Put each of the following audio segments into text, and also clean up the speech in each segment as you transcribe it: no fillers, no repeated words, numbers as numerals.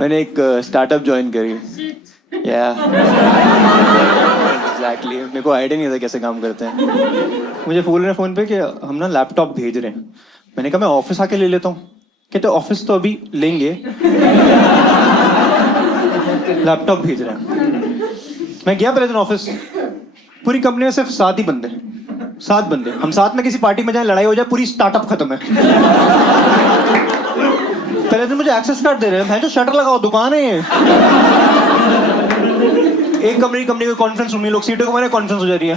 मैंने एक startup join करी। या एग्जैक्टली, मेरे को आइडिया नहीं था कैसे काम करते हैं। मुझे बोल रहे हैं फ़ोन पे कि हम ना लैपटॉप भेज रहे हैं। मैंने कहा मैं ऑफिस आके ले लेता हूँ। कहते ऑफिस तो अभी लेंगे, लैपटॉप भेज रहे हैं। मैं गया पहले दिन ऑफिस, पूरी कंपनी में सिर्फ 7 ही बंदे, 7 बंदे। हम साथ में किसी पार्टी में जाए, लड़ाई हो जाए, पूरी स्टार्टअप खत्म है। पहले दिन मुझे एक्सेस कार्ड दे रहे हैं, जो शटर लगाओ, दुकान है ये। एक कंपनी को कॉन्फ्रेंस रूम में लोग सीटों को हमारे कॉन्फ्रेंस हो जा रही है।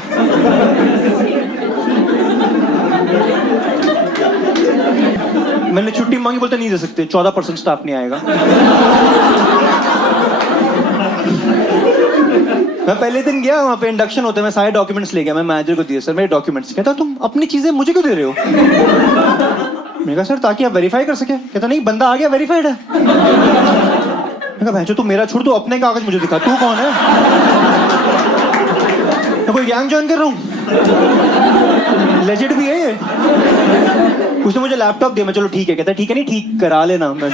मैंने छुट्टी मांगी, बोलते नहीं दे सकते, 14% स्टाफ नहीं आएगा। मैं पहले दिन गया, वहाँ पे इंडक्शन होता है, मैं सारे डॉक्यूमेंट्स ले गया, मैं मैनेजर को दिए, सर मेरे डॉक्यूमेंट्स। कहता तुम अपनी चीजें मुझे क्यों दे रहे हो? मैंने कहा सर ताकि आप वेरीफाई कर सके। कहता नहीं, बंदा आ गया, वेरीफाइड है। मैंने कहा भैंचो तू मेरा छोड़, तू अपने कागज मुझे दिखा, तू कौन है? मैं कोई गैंग ज्वाइन कर रहा हूँ? लेजेंड भी है ये। उसने मुझे लैपटॉप दिया, मैं चलो ठीक है। कहता ठीक है, नहीं ठीक करा लेना। मैं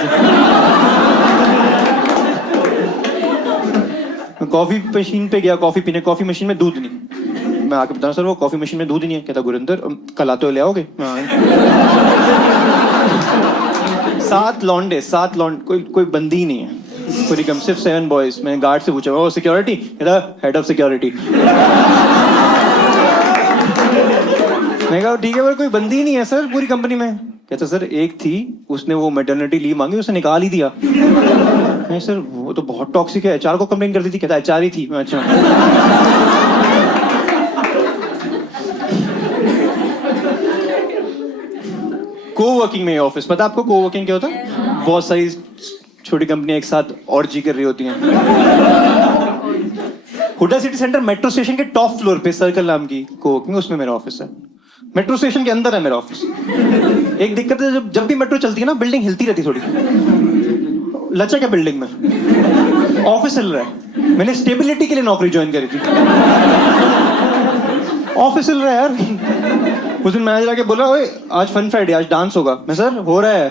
कॉफी मशीन पे गया कॉफी पीने, कॉफी मशीन में दूध नहीं। मैं आके बताऊं सर वो कॉफी मशीन में दूध नहीं है। कहता गुरिंदर कल आते हो ले आओगे? 7 लौंडे, कोई बंदी ही नहीं है पूरी कम, सिर्फ 7 बॉयज। मैंने गार्ड से पूछा वो सिक्योरिटी? कहता हेड ऑफ सिक्योरिटी। मैं कहा ठीक है, पर कोई बंदी ही नहीं है सर पूरी कंपनी में। कहता सर एक थी, उसने वो मैटरनिटी लीव मांगी, उसने निकाल ही दिया। नहीं सर वो तो बहुत टॉक्सिक है, एचआर को कंप्लेन कर दी थी। कहता एचआर ही थी। अच्छा कोवर्किंग में ऑफिस, पता आपको कोवर्किंग क्या होता है? बहुत सारी छोटी कंपनियां एक साथ और जी कर रही होती हैं। Huda city centre metro station के टॉप फ्लोर पे सर्कल नाम की कोवर्किंग, उसमें मेरा ऑफिस है। मेट्रो स्टेशन के अंदर है मेरा ऑफिस। एक दिक्कत है, जब भी मेट्रो चलती है ना, बिल्डिंग हिलती रहती थोड़ी, लचक है बिल्डिंग में, ऑफिस हिल रहा है। मैंने स्टेबिलिटी के लिए नौकरी ज्वाइन करी थी। ऑफिस हिल रहा है यार। उस दिन मैनेजर आके बोला ओए आज फन फ्राइडे, आज डांस होगा। मैं सर हो रहा है,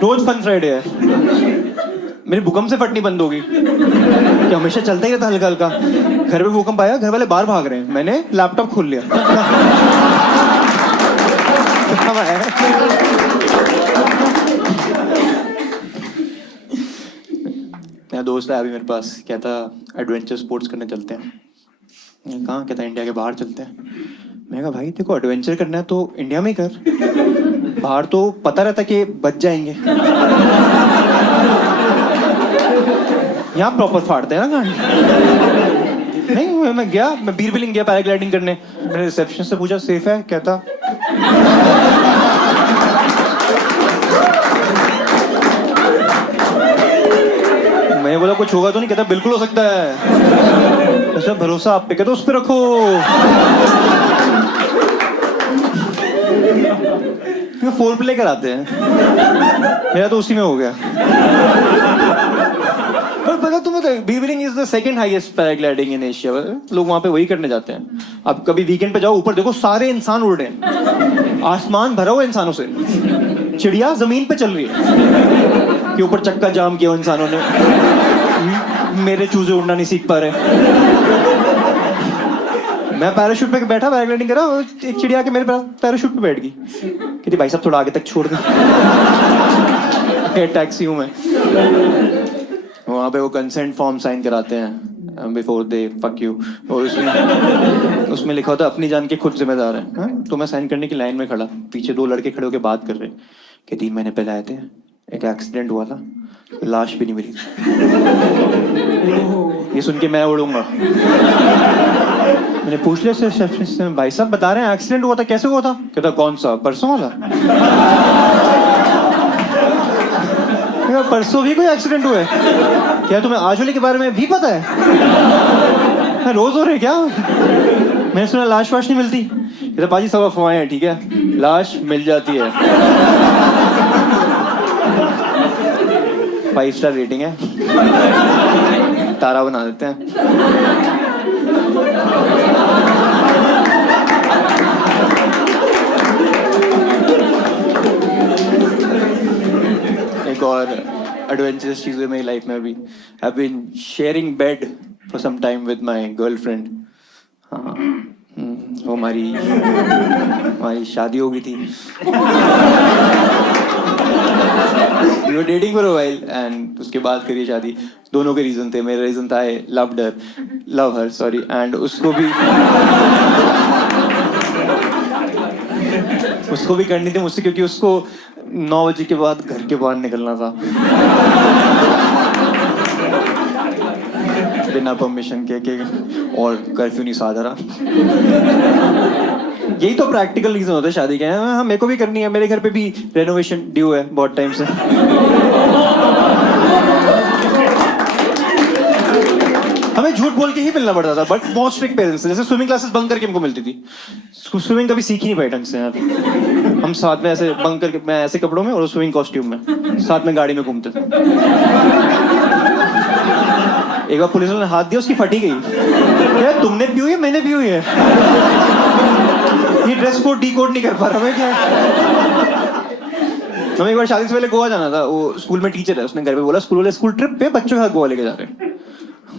रोज फन फ्राइडे है। मेरी भूकंप से फटनी बंद होगी कि हमेशा चलता ही रहता हल्का हल्का। घर पे भूकंप आया, घर वाले बाहर भाग रहे हैं, मैंने लैपटॉप खोल लिया। मेरा दोस्त है अभी मेरे पास, कहता एडवेंचर स्पोर्ट्स करने चलते हैं। कहाँ? कहता इंडिया के बाहर चलते हैं। मैं कहा भाई देखो एडवेंचर करना है तो इंडिया में ही कर, बाहर तो पता रहता कि बच जाएंगे, यहाँ प्रॉपर फाड़ते हैं ना गाड़ी। नहीं मैं गया, मैं बीर बिलिंग गया पैराग्लाइडिंग करने। मैंने रिसेप्शन से पूछा सेफ है? कहता मैंने बोला कुछ होगा तो नहीं? कहता बिल्कुल हो सकता है। अच्छा भरोसा आप पे? कहता उस पे रखो। फोर प्ले कराते हैं, मेरा तो उसी में हो गया। पर पता तुम्हें Bir Billing is the second highest paragliding in Asia. लोग वहां पे वही करने जाते हैं। अब कभी वीकेंड पे जाओ, ऊपर देखो सारे इंसान उड़ रहे हैं, आसमान भरा हुआ इंसानों से, चिड़िया जमीन पे चल रही है कि ऊपर चक्का जाम किया इंसानों ने। मेरे चूजे उड़ना नहीं सीख पा रहे। मैं पैराशूट पे बैठा, पैराग्लाइडिंग करा, एक चिड़िया के मेरे पैराशूट पे बैठ गई। कहती भाई साहब थोड़ा आगे तक छोड़ दो, टैक्सी हूँ मैं। वहाँ पे वो कंसेंट फॉर्म साइन कराते हैं बिफोर दे फक यू, और उसमें लिखा होता है अपनी जान के खुद जिम्मेदार है। तो मैं साइन करने की लाइन में खड़ा, पीछे 2 लड़के खड़े होकर बात कर रहे हैं कि 3 महीने पहले आए थे, एक एक्सीडेंट हुआ था, लाश भी नहीं मिली। ये सुन के मैं उड़ूंगा। मैंने पूछ लिया रिसेप्शनिस्ट से, भाई साहब बता रहे हैं एक्सीडेंट हुआ था, कैसे हुआ था? कहता कौन सा? परसों वाला। परसों भी कोई एक्सीडेंट हुआ है? क्या तुम्हें आज वाले के बारे में भी पता है? रोज हो रहे क्या? मैंने सुना लाश वाश नहीं मिलती। कहता पाजी सब अफवाहें हैं, ठीक है, लाश मिल जाती है। 5 स्टार रेटिंग है, तारा बना देते हैं। एक और एडवेंचरस चीज़ हुई मेरी लाइफ में अभी. I been sharing bed for some time with my girlfriend. हाँ, वो हमारी शादी हो गई थी. We were dating for a while and उसके बाद करी शादी. दोनों के रीजन थे. मेरा रीजन था I love her sorry, and उसको भी करनी थी मुझसे, क्योंकि उसको 9 बजे के बाद घर के बाहर निकलना था बिना परमिशन के और कर्फ्यू नहीं साधा रहा. यही तो प्रैक्टिकल रीजन होता है शादी के. हाँ, मेरे को भी करनी है. मेरे घर पे भी रेनोवेशन ड्यू है बहुत टाइम से. हमें झूठ बोल के ही मिलना पड़ता था, बट बहुत स्ट्रिक्ट पेरेंट्स थे. जैसे स्विमिंग क्लासेस बंक करके हमको मिलती थी. स्विमिंग कभी सीखी नहीं पाई ढंग से यार. हम साथ में ऐसे बंक करके, मैं ऐसे कपड़ों में और स्विमिंग कॉस्ट्यूम में साथ में गाड़ी में घूमते थे. एक बार पुलिस वाले ने हाथ दिया, उसकी फटी गई. क्या तुमने पी हुई है, मैंने पी हुई है. ये ड्रेस कोड डीकोड नहीं कर पा रहा मैं. क्या हमें एक बार शादी से पहले गोवा जाना था. वो स्कूल में टीचर है, उसने घर पे बोला स्कूल वाले स्कूल ट्रिप पे बच्चों के साथ गोवा लेके जा रहे हैं.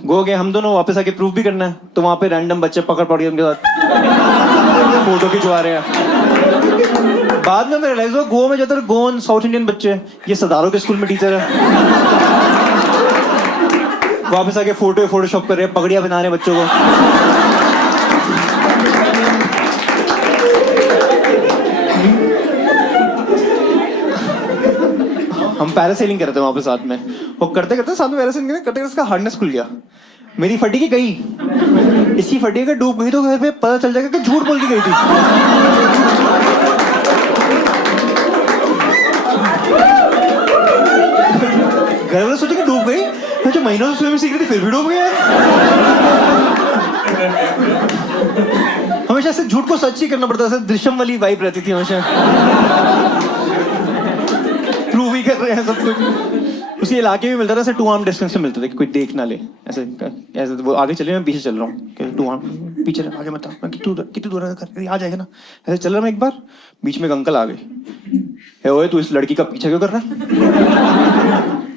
गोवा गए हम दोनों. वापस आके प्रूफ भी करना है, तो वहाँ पे रैंडम बच्चे पकड़ के उनके साथ फोटो खिंचवा रहे हैं. बाद में रियलाइज हुआ गोवा में ज्यादातर गोवन साउथ इंडियन बच्चे, ये सदारों के स्कूल में टीचर है. वापस आके फोटोशॉप कर रहे हैं, पगड़ियां बना रहे हैं बच्चों को. हम पैरासेलिंग करते हैं वहां पे साथ में. वो करते करते साथ में पैरासेलिंग करते उसका हार्नेस खुल गया. मेरी फटी की गई, इसकी फटी अगर डूब गई तो घर पे पता चल जाएगा कि झूठ बोल के गई थी. घर वाले सोचे कि डूब गई. जो महीनों से स्विमिंग सीख रही थी फिर भी डूब गया. हमेशा ऐसे झूठ को सच ही करना पड़ता था. दृश्यम वाली वाइब रहती थी हमेशा. प्रूव ही कर रहे हैं सब कुछ. उसी इलाके में मिलता था, ऐसे 2 आर्म डिस्टेंस से मिलता था कि कोई देख ना ले. ऐसे वो आगे चले, मैं पीछे चल रहा हूँ. 2 आर्म पीछे आगे मत आओ. कितनी दूर है, आ जाएगा ना. ऐसे चल रहा मैं. एक बार बीच में एक अंकल आ गए. ओए तू इस लड़की का पीछा क्यों कर रहा है.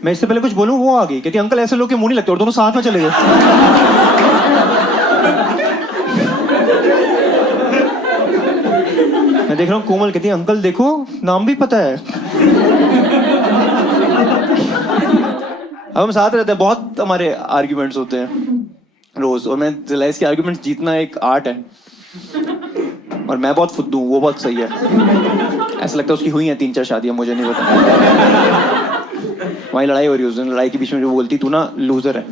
मैं इससे पहले कुछ बोलूं, वो आ गई. कहती अंकल ऐसे लोग के मुंह नहीं लगते. और दोनों साथ में चले गए. मैं देख रहा हूँ कोमल. कहती अंकल देखो नाम भी पता है. अब हम साथ रहते हैं, बहुत हमारे आर्ग्यूमेंट्स होते हैं रोज. और मैं रियलाइज कि आर्ग्यूमेंट्स जीतना एक आर्ट है. और मैं बहुत फुद्दू हूँ, वो बहुत सही है. ऐसा लगता है उसकी हुई हैं 3-4 शादियां, मुझे नहीं पता. वहीं लड़ाई हो रही है. उस दिन लड़ाई के बीच में जो बोलती तू ना लूजर है,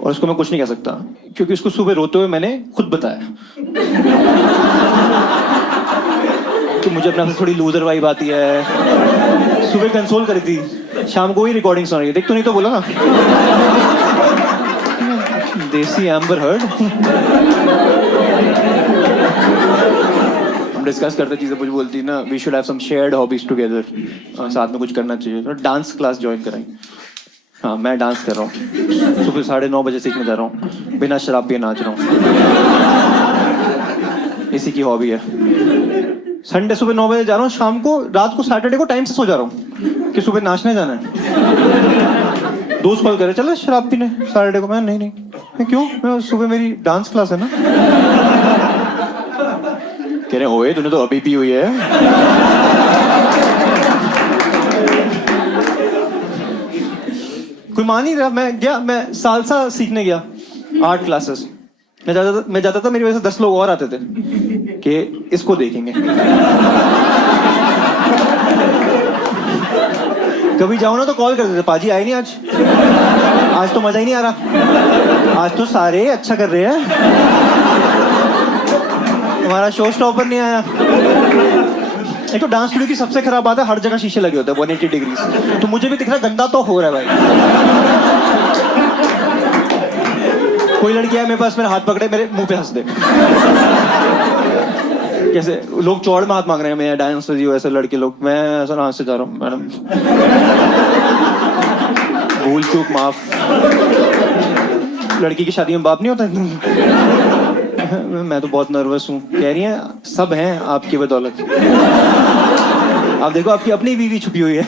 और उसको मैं कुछ नहीं कह सकता क्योंकि उसको सुबह रोते हुए मैंने खुद बताया कि मुझे अपने आप से थोड़ी लूजर वाइब आती है. सुबह कंसोल करी थी, शाम को ही रिकॉर्डिंग सुन रही है. देख तो नहीं तो बोला ना. देसी एम्बर हर्ड. हम डिस्कस करते चीजें, कुछ बोलती ना we should have some shared hobbies together. साथ में कुछ करना चाहिए. तो डांस क्लास ज्वाइन कराई. हाँ मैं डांस कर रहा हूँ. सुबह 9:30 बजे सीखने जा रहा हूँ. बिना शराब पिए नाच रहा हूँ. इसी की हॉबी है. संडे सुबह 9 बजे जा रहा हूँ. शाम को रात को सैटरडे को टाइम से सो जा रहा हूँ कि सुबह नाचने जाना है. दोस्त कॉल करे चलो शराब पीने सैटरडे को. मैं नहीं. मैं क्यों, मैं सुबह मेरी डांस क्लास है ना. कह रहे ओए तूने तो अभी पी हुई है. कोई मान नहीं रहा. मैं गया, मैं सालसा सीखने गया, आर्ट क्लासेस. मैं जाता था, मेरी वजह से 10 लोग और आते थे कि इसको देखेंगे. कभी जाओ ना तो कॉल करते थे, पाजी आए नहीं आज तो मजा ही नहीं आ रहा. आज तो सारे अच्छा कर रहे हैं, हमारा शो स्टॉपर नहीं आया. एक तो डांस स्टूडियो की सबसे खराब बात है, हर जगह शीशे लगे होते हैं 180 डिग्री. तो मुझे भी दिख रहा है गंदा तो हो रहा है भाई. कोई लड़की है मेरे पास, मेरा हाथ पकड़े, मेरे मुंह पे हंस दे. कैसे लोग चौड़ में हाथ मांग रहे हैं, मैं डांस कर ऐसे लड़के लोग. मैं ऐसा हाथ से जा रहा हूँ मैडम, भूल चूक माफ. लड़की की शादी में बाप नहीं होता. मैं तो बहुत नर्वस हूँ. कह रही है सब हैं आपकी बदौलत. आप देखो आपकी अपनी बीवी छुपी हुई है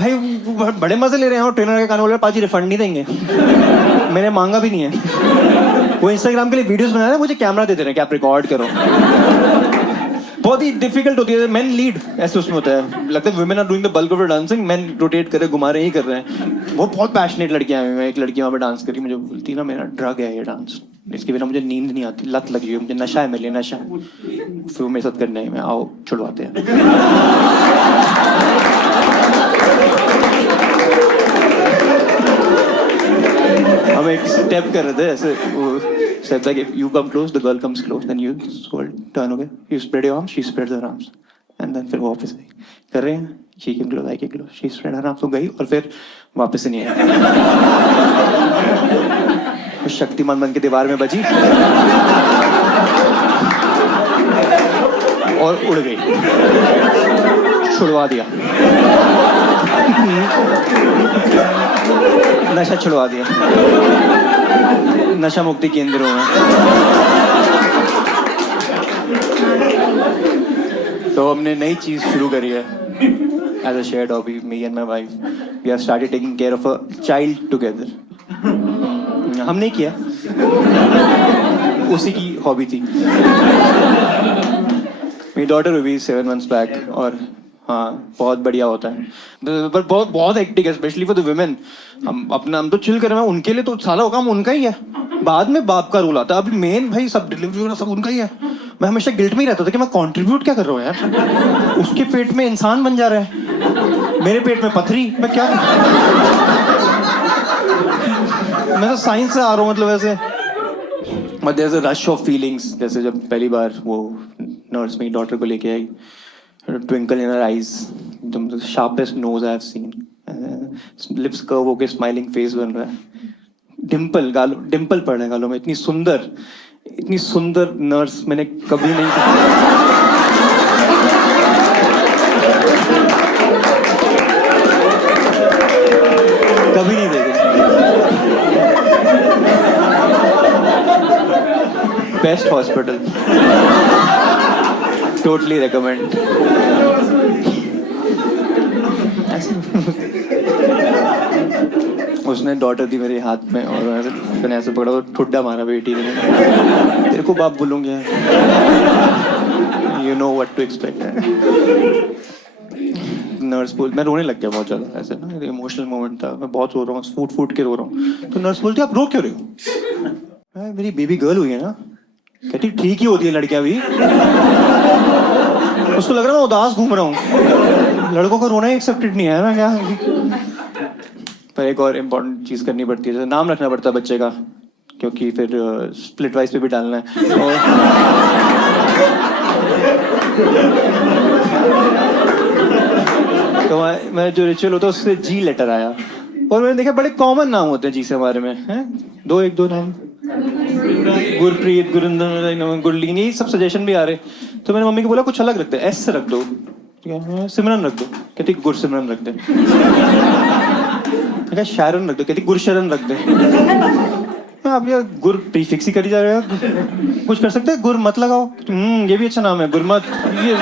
भाई. बड़े मजे ले रहे हैं, ट्रेनर के कान बोल रहे पाजी रिफंड नहीं देंगे। मैंने मांगा भी नहीं है। वो इंस्टाग्राम के लिए वीडियोस बना रहे हैं, मुझे कैमरा दे रहे हैं कि आप रिकॉर्ड करो। बहुत ही डिफिकल्ट होती है। मेन लीड ऐसे उसमें होता है, लगता है women are doing the bulk of dancing, men rotate कर रहे, घुमा रहे ही कर रहे हैं। वो बहुत पैशनेट लड़कियां आई हुई हैं। एक लड़की वहाँ पे डांस करी, मुझे बोलती ना मेरा ड्रग है ये डांस, इसके बिना मुझे नींद नहीं आती, लत लगी हुई, मुझे नशा है, मेरे लिए नशा। फिर वो मेरे साथ करने आई, मैं आओ छुड़वाते हैं। हम एक स्टेप कर रहे थे ऐसे, step like you come close, the girl comes close, then you turn, okay, you spread your arms, she spread her arms, and then फिर वापस आई कर रहे हैं, she came close, I came close, she spread her arms, तो गई और फिर वापस से नहीं आई। शक्तिमान बन के दीवार में बजी और उड़ गई, छुड़वा दिया। नशा छुड़वा दिया, नशा मुक्ति केंद्रों में। तो हमने नई चीज शुरू करी है as a shared hobby, me and my wife, we have started taking care of a child together. हमने किया, उसी की हॉबी थी। मेरी डॉटर हुई 7 months बैक, और हाँ बहुत बढ़िया होता है, पर बहुत बहुत हेक्टिक है, स्पेशली फॉर द वुमेन। हम तो चिल कर रहे हैं, उनके लिए तो सारा काम उनका ही है, बाद में बाप का रोल आता है। अभी मेन भाई सब डिलीवरी वगैरह सब उनका ही है। मैं हमेशा गिल्ट में ही रहता था कि मैं कंट्रीब्यूट क्या कर रहा हूँ यार। उसके पेट में इंसान बन जा रहा है, मेरे पेट में पथरी, मैं क्या मैं तो साइंस से आ रहा हूँ, मतलब ऐसे। But there is a rush of feelings, जैसे जब पहली बार वो नर्स मेरी डॉटर को लेके आई, ट्विंकल इन हर आईज, एकदम sharpest nose I have seen, lips curve होके स्माइलिंग फेस बन रहा है, डिम्पल पड़ रहा है गालों में, इतनी सुंदर नर्स मैंने कभी नहीं देखी। कभी नहीं देखी। Best hospital, totally recommend. उसने डॉटर दी मेरे हाथ में और मैंने ऐसे पकड़ा तो ठुड्डा मारा बेटी ने। तेरे को बाप बोलूंगे, you know what to expect. Nurse बोल, मैं रोने लग गया बहुत ज़्यादा, ऐसे ना इमोशनल मोमेंट था, मैं बहुत रो रहा हूँ, फूट के रो रहा हूँ। तो नर्स बोलती आप रो क्यों रहे हो? मेरी बेबी गर्ल हुई है ना। कहती ठीक ही होती है लड़कियां भी। उसको लग रहा है मैं उदास घूम रहा हूँ, लड़कों का रोना ही एक्सेप्टेड नहीं है ना क्या। पर एक और इम्पोर्टेंट चीज़ करनी पड़ती है, जैसे नाम रखना पड़ता है बच्चे का, क्योंकि फिर स्प्लिट वाइज पे भी डालना है। और तो मैं जो रिचुअल होता है उससे जी लेटर आया, और मैंने देखा बड़े कॉमन नाम होते हैं जी से हमारे में, हैं एक दो नाम, गुरप्रीत, गुरिंदर, गुरलीन, यही सब सजेशन भी आ रहे। तो मैंने मम्मी को बोला कुछ अलग रखते हैं, एस से रख दो, सिमरन रख दो, कहती गुरसिमरन रख दे। क्या शारन रख दो, कहती गुरशरण रख दे। आप यार गुर प्रीफिक्स ही करी जा रहे हो, कुछ कर सकते हैं, गुर मत लगाओ। ये भी अच्छा नाम है, गुरमत। ये